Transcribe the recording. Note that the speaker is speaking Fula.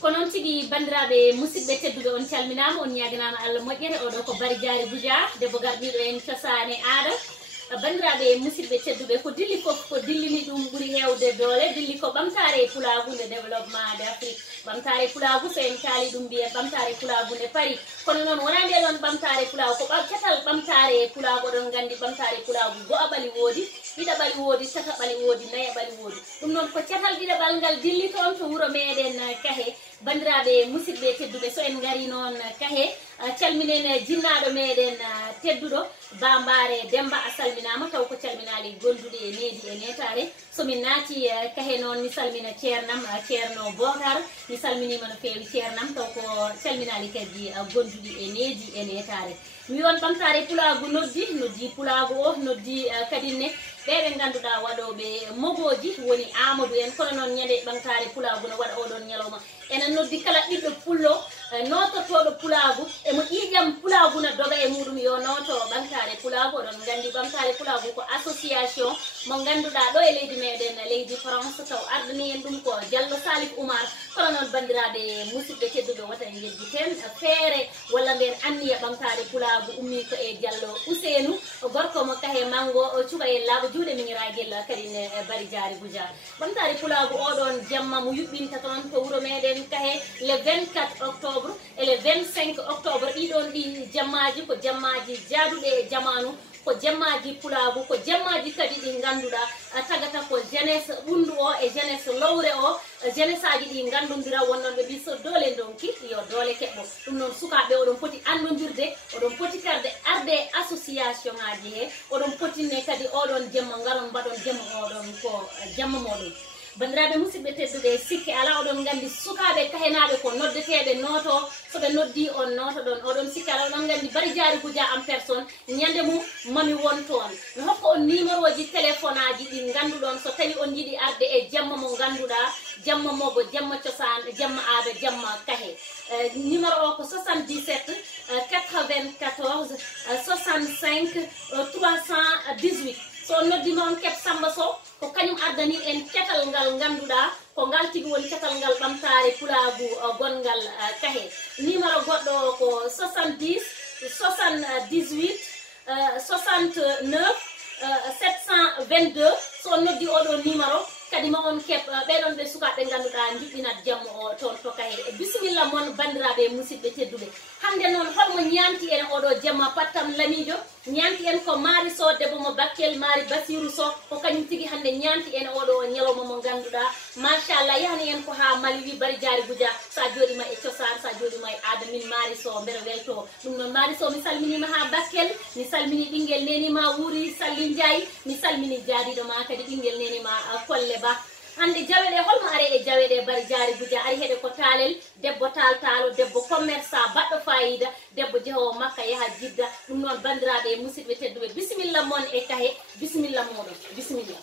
ko non tigi bandiraɓe musidɓe tedduɓe on calminama on ñaganama Allah moƴƴere oɗo ko Bari Diary Goudia debbo garɗiɗo en cosane aada bandiraɓe musidɓe tedduɓe ko dilli fof ko dillini ɗum ɓuuri hewde doole dilli ko ɓamtare pulagunde développement de Afrique ɓamtare pulagu so en kaali ɗum mbiyen ɓamtare pulagunde paari kono noon wona nde ɗon ɓamtare pulagu ko catal ɓamtare pulagu oɗon gandi ɓamtare pulagu go'a ɓali woodi ɗiɗaɓali woodi tataɓali woodi nayaɓali woodi ɗum noon ko catal ɗiɗaɓal ngal dilli toon to wuuro meɗen Kahe bandiraɓe musidɓe tedduɓe so en gari noon Kahe calminen jinnaɗo meɗen tedduɗo Bambare Demba a salminama taw ko calminali gonduɗe e needi e netare somin naati Kahe noon mi salmina ceernam ceerno Bocar mi salminima no feewi ceernam taw ko calminali kadi gonduɗi e needi e netare mi won ɓamtare pulagu noddi pulagu o noddi kadinne ɓeɓe ganduɗa waɗoɓe mogoji woni Amadou en kono noon ñande ɓamtare pulagu no waɗa oɗon ñalawma enen noddi kala ɓiɗɗo pullo nototoɗo pulagu emo ƴiƴam pulagu na doga e muɗum yo noto ɓamtare pulagu oɗon gandi ɓamtare pulagu ko association mo ganduɗa ɗo e leydi meɗen leydi France taw ardani en ɗum ko Diallo Salif Oumar kono noon bandiraɓe musidɓe tedduɓe wata jedditen feere walla nden anniya ɓamtare pulagu ummi ko e Diallo Ousseynou gorko mo Kahe Mango cuka e laaɓa juuɗe miñiragel kadi ne Bari Diary Goudia ɓamtare pulagu oɗon jamma mo yuɓɓinta toon to wuuro meɗen Kahe le 24 octobre et le 25 octobre ɗiɗon ɗi jammaji ko jammaji jaaduɗe e jamanu ko jammaji pulagu ko jammaji kadi ɗi ganduɗa tagata ko jeunesse ɓundu o e jeunesse lowre o jeunesse aji ɗi gandodira wonnon ɓe mbi so doole donki yo doole keɓɓo ɗum noon sukaɓe oɗon poti andodirde oɗon poti karde arde association ngaji he oɗon potinne kadi oɗon jamma garon mbaɗon jamma oɗon ko jamma moɗon bandiraɓe musidɓe tedduɓe sikki ala oɗon gandi sukaɓe kahenaɓe ko noddeteɓe noto soɓe noddi on noto ɗon oɗon sikki ala oɗon gandi Bari Diary Goudia en personne ñande mum mami won toon mi hokka on numéro ji téléphone aji ɗi ganduɗon so tawi on yiiɗi arde e jamma mo ganduɗa jamma mogo jamma cosaan jamma aada jamma Kahe numéro o ko 77 94 65 318 so noddima on keɓ Samba Sow ko kañum addani en catal ngal ganduɗa ko ngal tigi woni catal ngal ɓamtare pulagu gongal Kahe numéro goɗɗo ko 70 78 69 722 so noddi oɗo numéro kadi ma on keɓ ɓeɗon ɓe sukaɓe ganduɗa jiɗɗinat jamma o toon to Kahe e bisimilla moon bandiraɓe musidɓe tedduɓe hande noon holmo ñanti en oɗo jamma pattam lamijo ñanti en ko Mari Sow debbo mo Bakel Mari Basirou Sow ko kañum tigi hande ñanti en oɗo ñalawma mo ganduɗa machallah yahani en ko ha Mali wi Bari Diary Goudia sa joɗima e cosaan sa joɗima e aada min Mari Sow mbeɗa welto ɗum noon Mari Sow mi salminima ha Bakel mi salmini ɓinguel nenima Wuri Salli Ndiaye mi salmini jaadiɗo ma kadi ɓinguel nenima Kolle Ba hande jaweɗe holmo are e jaweɗe Bari Diary Goudia ari heɗe ko taalel debbo taltalo debbo commerçant baɗɗo fayida debbo jeehowo makka yaha jidda ɗum noon bandiraɓe musidɓe tedduɓe bisimilla moon e Kahe bisimilla moɗon bisimilla